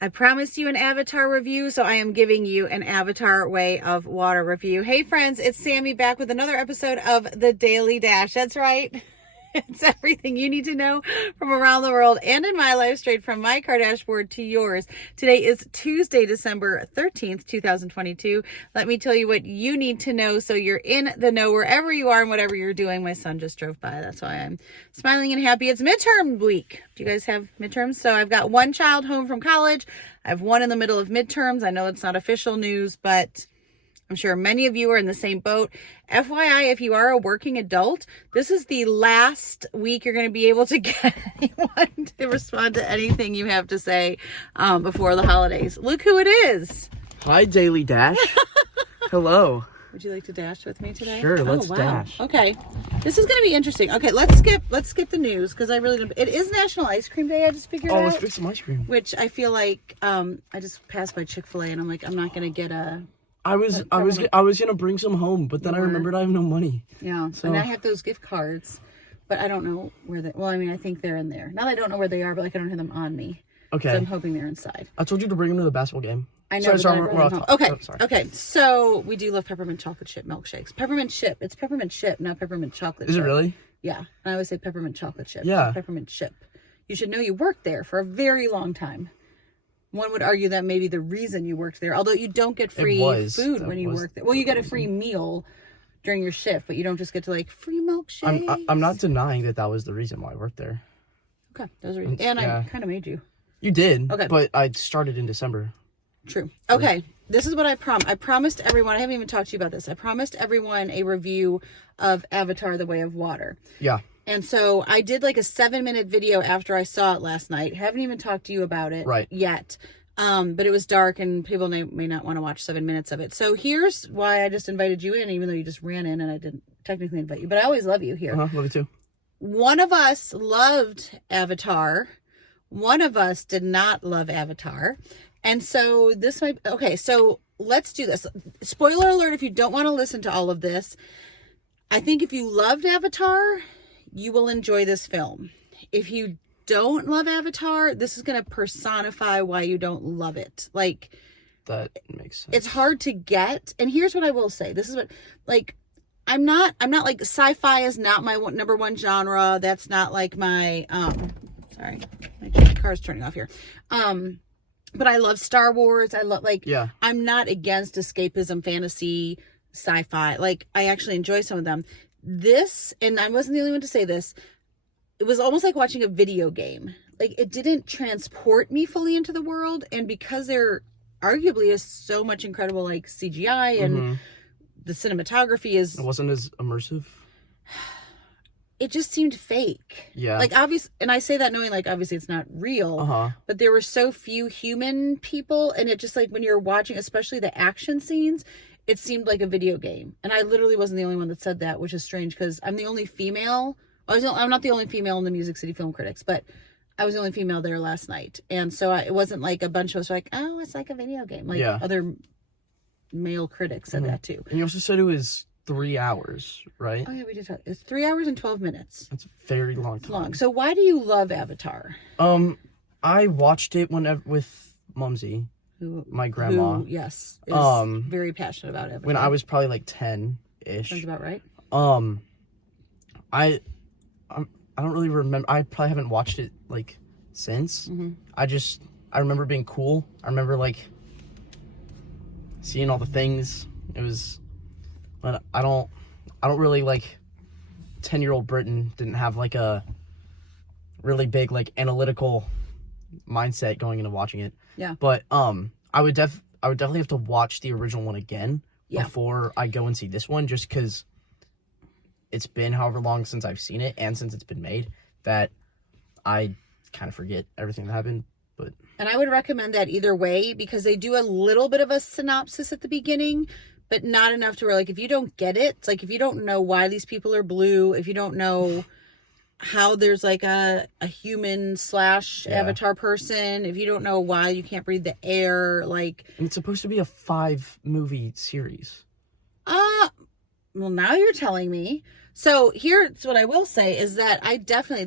I promised you an Avatar review, so I am giving you an Avatar Way of Water review. Hey friends, it's Sammy back with another episode of The Daily Dash. That's right. It's everything you need to know from around the world and in my life, straight from my car dashboard to yours. Today is Tuesday, December 13th, 2022. Let me tell you what you need to know so you're in the know wherever you are and whatever you're doing. My son just drove by. That's why I'm smiling and happy. It's midterm week. Do you guys have midterms? So I've got one child home from college. I have one in the middle of midterms. I know it's not official news, but I'm sure many of you are in the same boat. FYI, if you are a working adult, this is the last week you're going to be able to get anyone to respond to anything you have to say before the holidays. Look who it is. Hi, Daily Dash. Hello. Would you like to dash with me today? Sure, let's dash. Okay. This is going to be interesting. Okay, let's skip the news because I really don't. It is National Ice Cream Day, I just figured out. Oh, let's drink some ice cream. Which I feel like I just passed by Chick-fil-A and I'm like, I'm not going to get a... I was gonna bring some home, but then I remembered I have no money. Yeah, so and I have those gift cards, but I don't know where they. Well, I mean, I think they're in there. Now I don't know where they are, but like I don't have them on me. Okay. So I'm hoping they're inside. I told you to bring them to the basketball game. I know. Sorry, Okay. Oh, sorry. Okay. So we do love peppermint chocolate chip milkshakes. Peppermint chip. It's peppermint chip, not peppermint chocolate. Is chip. it really? Yeah. I always say peppermint chocolate chip. Yeah. Peppermint chip. You should know you worked there for a very long time. One would argue that maybe the reason you worked there, although you don't get free food when you work there. Well, you get a free meal during your shift, but you don't just get to like free milkshakes. I'm not denying that was the reason why I worked there. Okay, those are and I kind of made you. You did. Okay, but I started in December. True. Okay, this is what I promised. I promised everyone. I haven't even talked to you about this. I promised everyone a review of Avatar: The Way of Water. Yeah. And so I did like a 7-minute video after I saw it last night. Haven't even talked to you about it yet. But it was dark and people may not want to watch 7 minutes of it. So here's why I just invited you in, even though you just ran in and I didn't technically invite you. But I always love you here. Love you too. One of us loved Avatar. One of us did not love Avatar. And so this might... Okay, so let's do this. Spoiler alert if you don't want to listen to all of this. I think if you loved Avatar... you will enjoy this film. If you don't love Avatar, this is going to personify why you don't love it. Like, that makes sense. It's hard to get. And here's what I will say. This is what, like, I'm not like, sci-fi is not my number one genre. That's not like my, sorry, my car's turning off here. But I love Star Wars. I love, like, I'm not against escapism, fantasy, sci-fi. Like, I actually enjoy some of them. This, and I wasn't the only one to say this, it was almost like watching a video game. Like, it didn't transport me fully into the world, and because there arguably is so much incredible, like, CGI and the cinematography is... It wasn't as immersive? It just seemed fake. Yeah. Like, obvious, and I say that knowing, like, obviously it's not real, but there were so few human people, and it just, like, when you're watching, especially the action scenes... it seemed like a video game. And I literally wasn't the only one that said that, which is strange because I'm the only female. I'm not the only female in the Music City Film Critics, but I was the only female there last night. And so it wasn't like a bunch of us were like, oh, it's like a video game. Like other male critics said that too. And you also said it was 3 hours, right? Oh, yeah, we did talk. It's 3 hours and 12 minutes. That's a very long time. Long. So why do you love Avatar? I watched it with Mumsy. My grandma. Yes, is very passionate about it. When I was probably like 10-ish. Sounds about right. I don't really remember. I probably haven't watched it like since. I remember being cool. I remember like seeing all the things. It was, but I don't really like 10-year-old Britton didn't have like a really big like analytical mindset going into watching it. Yeah. But I would definitely have to watch the original one again before I go and see this one, just because it's been however long since I've seen it and since it's been made that I kind of forget everything that happened. And I would recommend that either way because they do a little bit of a synopsis at the beginning, but not enough to where, like, if you don't get it, it's like if you don't know why these people are blue, if you don't know how there's like a human / avatar person, if you don't know why you can't breathe the air, like... And it's supposed to be a 5-movie series. Well, now you're telling me. So here's what I will say is that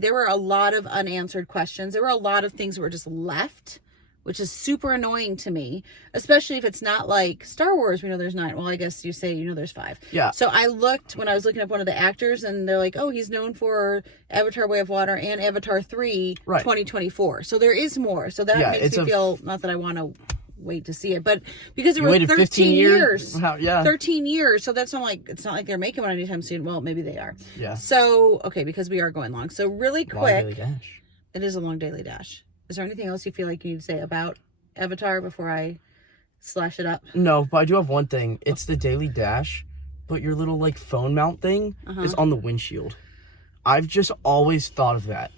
there were a lot of unanswered questions. There were a lot of things that were just left which is super annoying to me, especially if it's not like Star Wars. We know there's 9. Well, I guess you say there's 5. Yeah. So I looked when I was looking up one of the actors, and they're like, oh, he's known for Avatar: Way of Water and Avatar 3 2024. So there is more. So that makes me feel, not that I want to wait to see it, but because it was 13 years. Wow, yeah. 13 years. So that's not like, it's not like they're making one anytime soon. Well, maybe they are. Yeah. So, okay, because we are going long. So really quick. Long daily dash. It is a long daily dash. Is there anything else you feel like you need to say about Avatar before I slash it up? No, but I do have one thing. It's the daily dash, but your little like phone mount thing is on the windshield. I've just always thought of that.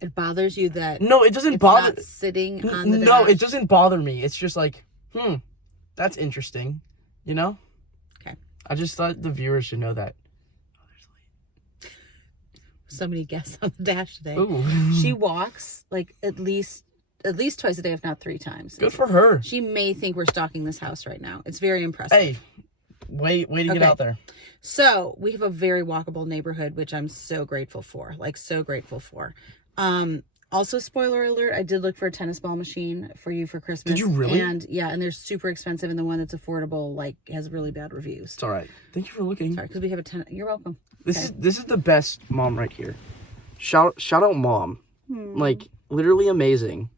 It bothers you that no, it doesn't bother not sitting on the dash? No, it doesn't bother me. It's just like, that's interesting. You know? Okay. I just thought the viewers should know that. So many guests on the dash today. Ooh. She walks like at least twice a day, if not 3 times. Good for her. She may think we're stalking this house right now. It's very impressive. Hey, way to get out there. So we have a very walkable neighborhood, which I'm so grateful for. Like, so grateful for. Also, spoiler alert, I did look for a tennis ball machine for you for Christmas. Did you really? And yeah, and they're super expensive, and the one that's affordable like has really bad reviews. It's all right. Thank you for looking. Sorry, because we have a tennis. You're welcome. This is the best mom right here. Shout out mom. Like, literally amazing.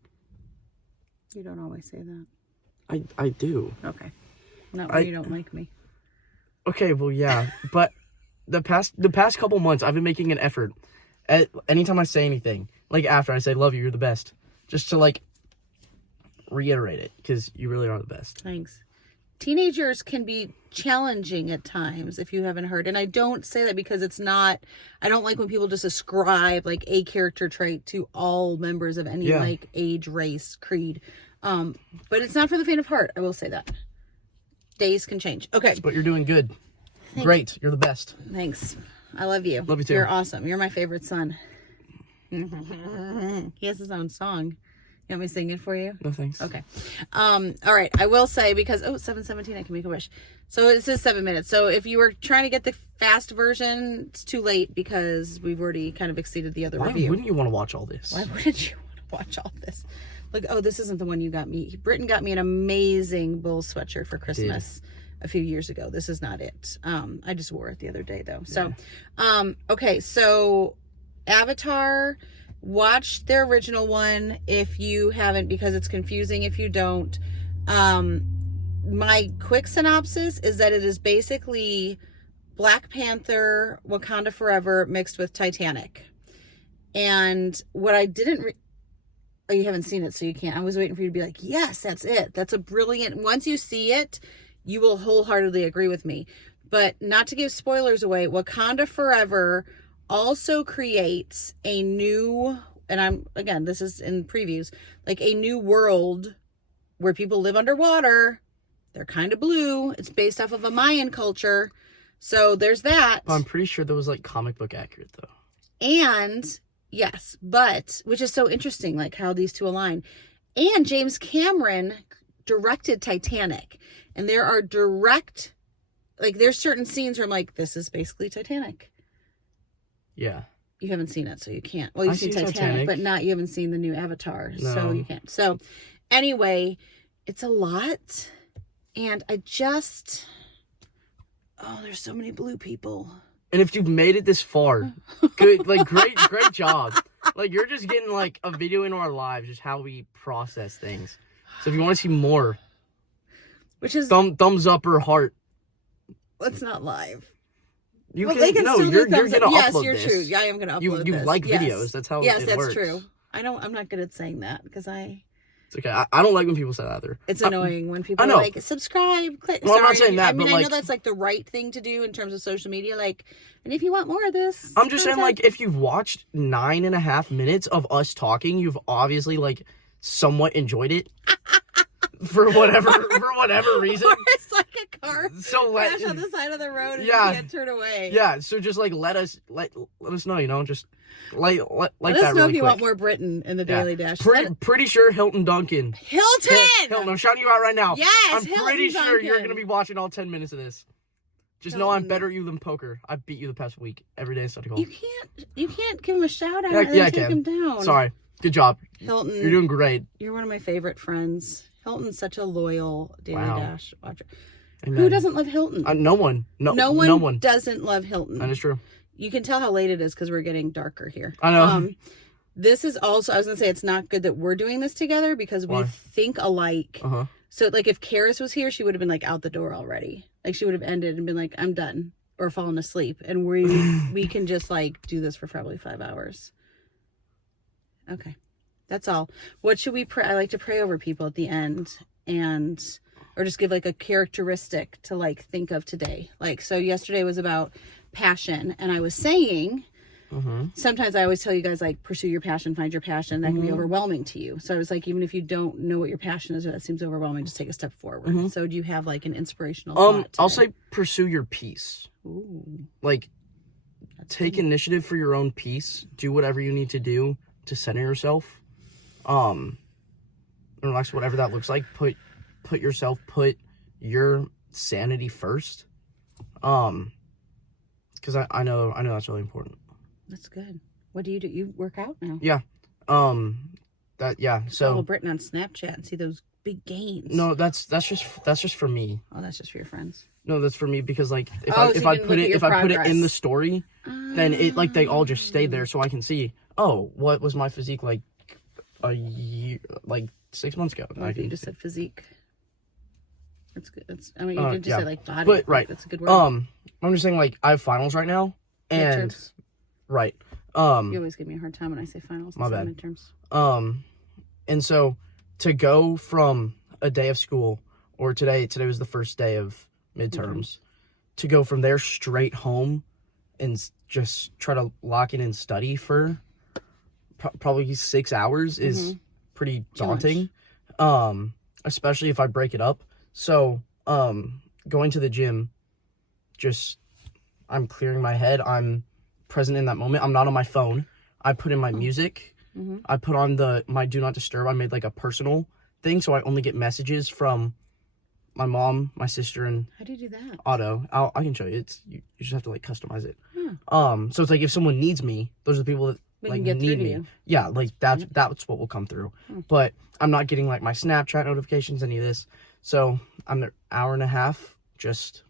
You don't always say that. I do. Okay. Not when you don't like me. Okay, well, yeah, but the past couple months, I've been making an effort. Anytime I say anything, like after I say love you, you're the best, just to like reiterate it, because you really are the best. Thanks. Teenagers can be challenging at times, if you haven't heard. And I don't say that because I don't like when people just ascribe like a character trait to all members of any like age, race, creed. But it's not for the faint of heart. I will say that. Days can change. Okay. But you're doing good. Thanks. Great. You're the best. Thanks. I love you. Love you too. You're awesome. You're my favorite son. He has his own song. You want me to sing it for you? No, thanks. Okay. All right. I will say, because, 7:17, I can make a wish. So it says 7 minutes. So if you were trying to get the fast version, it's too late because we've already kind of exceeded the other review. Why wouldn't you want to watch all this? Why wouldn't you want to watch all this? Look, this isn't the one you got me. Britton got me an amazing Bulls sweatshirt for Christmas a few years ago. This is not it. I just wore it the other day though. So, okay. So Avatar, watch their original one if you haven't, because it's confusing if you don't. My quick synopsis is that it is basically Black Panther, Wakanda Forever mixed with Titanic. And what I didn't oh, you haven't seen it, so you can't. I was waiting for you to be like, yes, that's it. That's a brilliant, once you see it, you will wholeheartedly agree with me. But not to give spoilers away, Wakanda Forever also creates a new, and this is in previews, like a new world where people live underwater. They're kind of blue. It's based off of a Mayan culture. So there's that. Well, I'm pretty sure that was like comic book accurate though. And yes, but which is so interesting, like how these two align. And James Cameron directed Titanic. And there are there's certain scenes where I'm like, this is basically Titanic. Yeah. You haven't seen it, so you can't. Well, you've seen Titanic, but you haven't seen the new Avatar, so you can't. So anyway, it's a lot. And there's so many blue people. And if you've made it this far, good, like great job. Like you're just getting like a video into our lives, just how we process things. So if you want to see more, which is thumbs up or heart. It's not live. You're gonna upload yes, you're this. true. Yeah, I am gonna upload you this. like videos. That's how it works. Yes, that's true. I'm not good at saying that because It's okay. I don't like when people say that either. It's annoying when people are like, subscribe, click. Well, I'm not saying that, I mean, but I know that's like the right thing to do in terms of social media. Like, and if you want more of this, I'm just saying, like, if you've watched 9.5 minutes of us talking, you've obviously like somewhat enjoyed it. For whatever reason. Or it's like a car crash on the side of the road and you can't turn away. Yeah, so just like let us know, just let us that know really if you quick. want more Britton in the Daily Dash. Pretty sure Hilton Duncan. Hilton, I'm shouting you out right now. Yes, I'm Hilton pretty sure Duncan. you're gonna be watching all 10 minutes of this. Just know I'm better at you than poker. I beat you the past week every day in study hall. You can't give him a shout out and take him down. Sorry. Good job. Hilton. You're doing great. You're one of my favorite friends. Hilton's such a loyal Daily Dash watcher. Amen. Who doesn't love Hilton? No one. No one doesn't love Hilton. That is true. You can tell how late it is because we're getting darker here. I know. This is also, I was going to say, it's not good that we're doing this together because we think alike. Uh-huh. So, like, if Karis was here, she would have been, like, out the door already. Like, she would have ended and been like, I'm done. Or fallen asleep. And we can just, like, do this for probably 5 hours. Okay. That's all. What should we pray? I like to pray over people at the end. Or just give, like, a characteristic to, like, think of today. Like, so yesterday was about passion. And I was saying... Sometimes I always tell you guys, like, pursue your passion, find your passion. That can be overwhelming to you. So I was like, even if you don't know what your passion is or that seems overwhelming, just take a step forward. So do you have, like, an inspirational thought I'll say pursue your peace. Ooh. Like, take initiative for your own peace. Do whatever you need to do to center yourself. Relax, whatever that looks like. Put your sanity first. Because I know that's really important. That's good. What do? You work out now? Yeah. So follow Britton on Snapchat and see those big gains. No, that's just for me. Oh, that's just for your friends. No, that's for me because like if I put it in the story, then it like they all just stay there so I can see, oh, what was my physique like a year, like 6 months ago. You just said physique. That's good. You didn't just say like body. But right. That's a good word. I'm just saying like I have finals right now and midterms. Right. You always give me a hard time when I say finals. My bad. Midterms. And so to go from a day of school or today was the first day of midterms, to go from there straight home and just try to lock in and study for probably 6 hours is pretty daunting. Especially if I break it up. So, going to the gym, I'm clearing my head. I'm present in that moment. I'm not on my phone. I put in my music. I put on my do not disturb. I made like a personal thing, so I only get messages from my mom, my sister, and how do you do that? Otto. I can show you. You just have to like customize it. So it's like if someone needs me, those are the people that like need me. You. Yeah, like that's what will come through. But I'm not getting like my Snapchat notifications, any of this. So I'm there hour and a half, just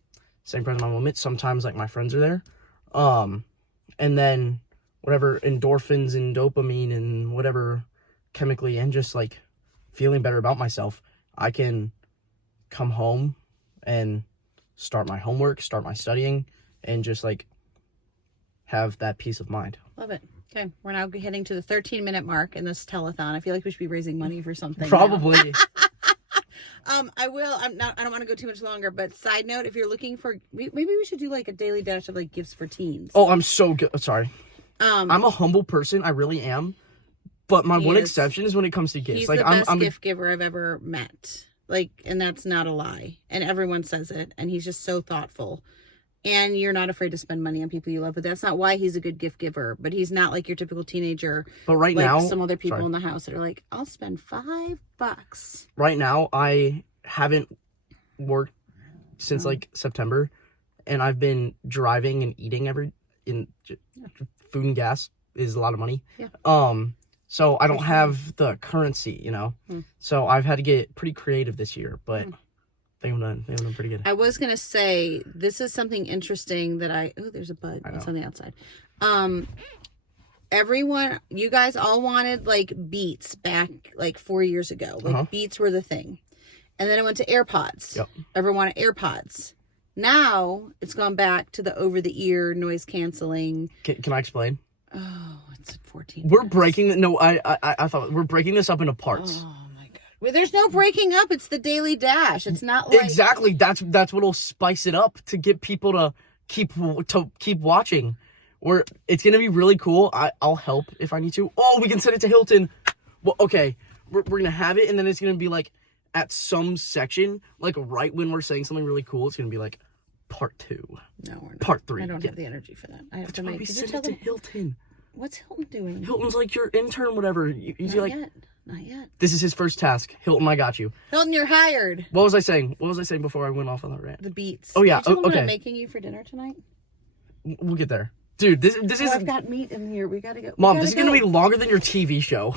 staying present in my moment. Sometimes like my friends are there. And then whatever endorphins and dopamine and whatever chemically and just like feeling better about myself, I can come home and start my homework, start my studying, and just like have that peace of mind. Love it. Okay, we're now heading to the 13-minute mark in this telethon. I feel like we should be raising money for something. Probably. I don't want to go too much longer, but side note, if you're looking for, maybe we should do like a daily dash of like gifts for teens. Oh, I'm so good. Sorry. I'm a humble person. I really am. But my one exception is when it comes to gifts. He's like the best gift giver I've ever met. Like, and that's not a lie. And everyone says it. And he's just so thoughtful. And you're not afraid to spend money on people you love. But that's not why he's a good gift giver. But he's not like your typical teenager. But right like now, some other people in the house that are like, I'll spend $5. Right now, I haven't worked since like September. And I've been driving and eating food and gas is a lot of money. Yeah. So I don't have the currency, you know. So I've had to get pretty creative this year, but they've done pretty good. I was gonna say this is something interesting that there's a bug. It's on the outside. Everyone, you guys all wanted like Beats back like 4 years ago. Like Beats were the thing, and then it went to AirPods. Yep. Everyone wanted AirPods. Now it's gone back to the over-the-ear noise canceling. Can I explain? Oh, it's 14 We're minutes. breaking I thought we're breaking this up into parts. Oh my god. Well, there's no breaking up. It's the daily dash. It's not like exactly. That's what'll spice it up to get people to keep watching. It's gonna be really cool. I'll help if I need to. Oh, we can send it to Hilton. Well, okay, we're gonna have it, and then it's gonna be like at some section, like right when we're saying something really cool, it's gonna be like part 2. No, we're not. Part 3. I don't have the energy for that. I have to make. Send it to Hilton. What's Hilton doing? Hilton's like your intern, whatever. Not yet. This is his first task. Hilton, I got you. Hilton, you're hired. What was I saying? Before I went off on that rant? The Beats. Oh yeah. Did you tell them okay. what I'm making you for dinner tonight? We'll get there. Dude, this is... I've got meat in here. We gotta go. Mom, this is going to be longer than your TV show.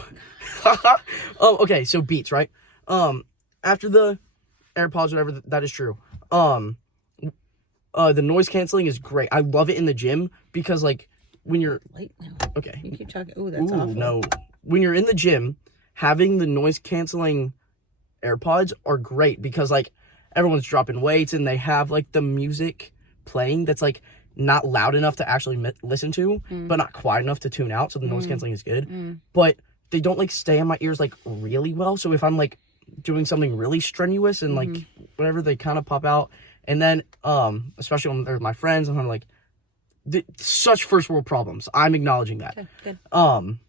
Okay, so Beats, right? After the AirPods, whatever, that is true. The noise canceling is great. I love it in the gym because, like, when you're... Light now. Okay. You keep talking. Ooh, that's awful. No. When you're in the gym, having the noise canceling AirPods are great because, like, everyone's dropping weights and they have, like, the music playing that's, like, not loud enough to actually listen to, but not quiet enough to tune out, so the noise canceling is good. But they don't, like, stay in my ears, like, really well, so if I'm, like, doing something really strenuous and, like, whatever, they kind of pop out. And then, especially when they're my friends, I'm like, such first world problems. I'm acknowledging that. Okay, good.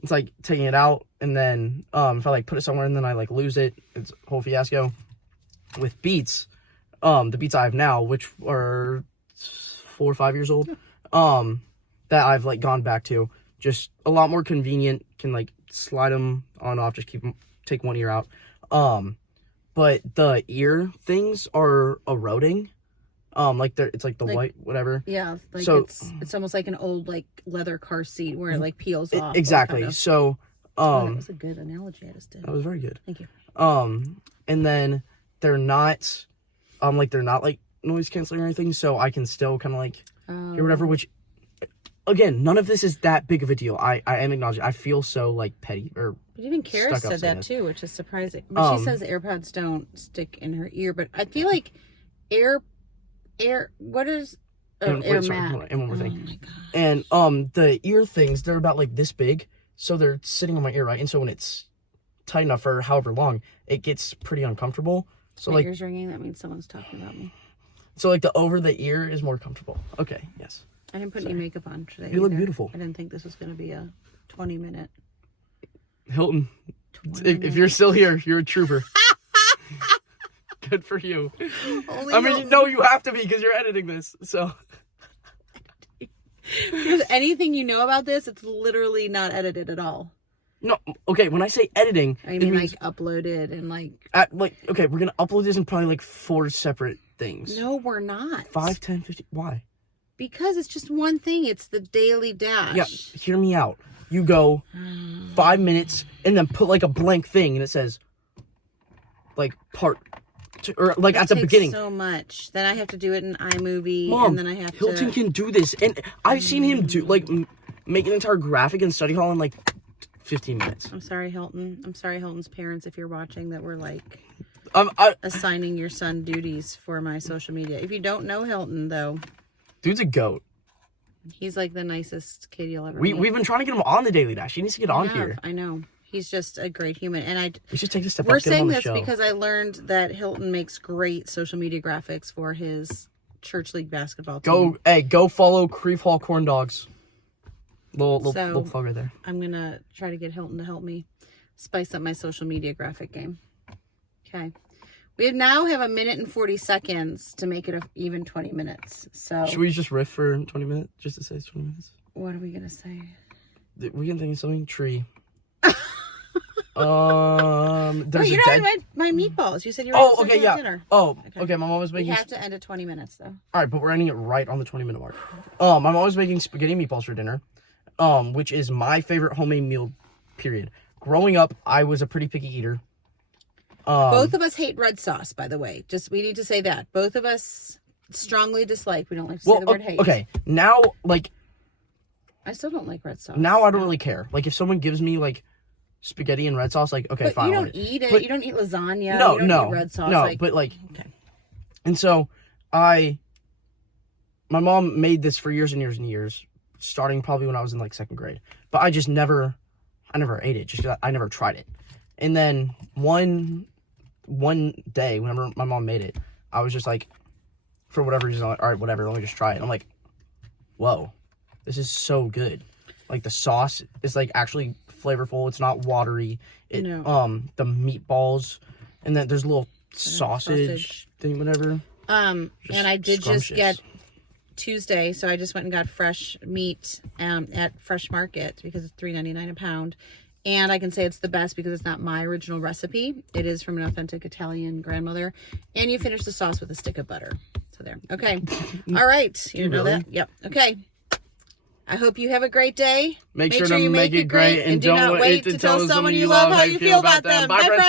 It's like taking it out, and then if I like put it somewhere and then I like lose it, it's a whole fiasco. With Beats, the Beats I have now, which are 4 or 5 years old, that I've like gone back to, just a lot more convenient. Can like slide them on and off, just take one ear out. But the ear things are eroding. Like it's like the white whatever. Yeah, like so, it's almost like an old like leather car seat where it like peels off. Exactly. Kind of. So that was a good analogy I just did. That was very good. Thank you. And then they're not like noise canceling or anything, so I can still kind of like hear whatever. Which again, none of this is that big of a deal. I am acknowledging. I feel so like petty or. But even Kara said that too, which is surprising. But she says AirPods don't stick in her ear. But I feel like what is air mat? And one more thing. Oh my gosh. And the ear things, they're about like this big, so they're sitting on my ear, right? And so when it's tight enough for however long, it gets pretty uncomfortable. So my like ears ringing, that means someone's talking about me. So like the over the ear is more comfortable. Okay, yes. I didn't put any makeup on today. You look beautiful. I didn't think this was going to be a 20-minute. Hilton, if you're still here, you're a trooper. Good for you. No, you have to be because you're editing this. So, if anything you know about this, it's literally not edited at all. No, okay. When I say editing, I mean like uploaded and like. Okay, we're gonna upload this in probably like 4 separate things. No, we're not. 5, 10, 15. Why? Because it's just one thing. It's the Daily Dash. Yeah, hear me out. You go 5 minutes and then put like a blank thing and it says like part. Or like at the beginning. So much. Then I have to do it in iMovie. Mom, and then I have Hilton can do this, and I've seen him do like make an entire graphic in study hall in like 15 minutes. I'm sorry, Hilton. I'm sorry, Hilton's parents, if you're watching, that we're like assigning your son duties for my social media. If you don't know Hilton, though, dude's a goat. He's like the nicest kid you'll ever meet. We've been trying to get him on the Daily Dash. He needs to get on here. I know. He's just a great human, and we should take this step. We're saying this because I learned that Hilton makes great social media graphics for his church league basketball team. Go follow Creef Hall Corn Dogs. Little plug right there. I'm gonna try to get Hilton to help me spice up my social media graphic game. Okay, we now have 1 minute and 40 seconds to make it an even 20 minutes. So should we just riff for 20 minutes, just to say it's 20 minutes? What are we gonna say? We can think of something. Tree. Wait, There's you don't have my meatballs. You said you were okay, yeah. dinner. Okay. My mom was making. We have to end at 20 minutes though. All right, but we're ending it right on the 20-minute mark. My mom was making spaghetti meatballs for dinner, which is my favorite homemade meal. Period. Growing up, I was a pretty picky eater. Both of us hate red sauce, by the way. We need to say that both of us strongly dislike. We don't like to say the word hate. Okay, now like. I still don't like red sauce. Now I don't really care. Like if someone gives me like spaghetti and red sauce, like okay, but fine. You don't eat it. But, you don't eat lasagna. No, you don't eat red sauce. No, but like, okay. And so my mom made this for years and years and years, starting probably when I was in like 2nd grade. But I never ate it. Just I never tried it. And then one day, whenever my mom made it, I was just like, for whatever reason, like, all right, whatever, let me just try it. And I'm like, whoa. This is so good. Like the sauce is like actually flavorful. It's not watery. The meatballs, and then there's a little sausage thing, whatever. And I did just get Tuesday, so I just went and got fresh meat at Fresh Market because it's $3.99 a pound. And I can say it's the best because it's not my original recipe. It is from an authentic Italian grandmother. And you finish the sauce with a stick of butter. So there. Okay. All right. You know really? that? Yep. Okay. I hope you have a great day. Make sure to make it great, and don't wait to tell someone you love how you feel about them. Bye, friends.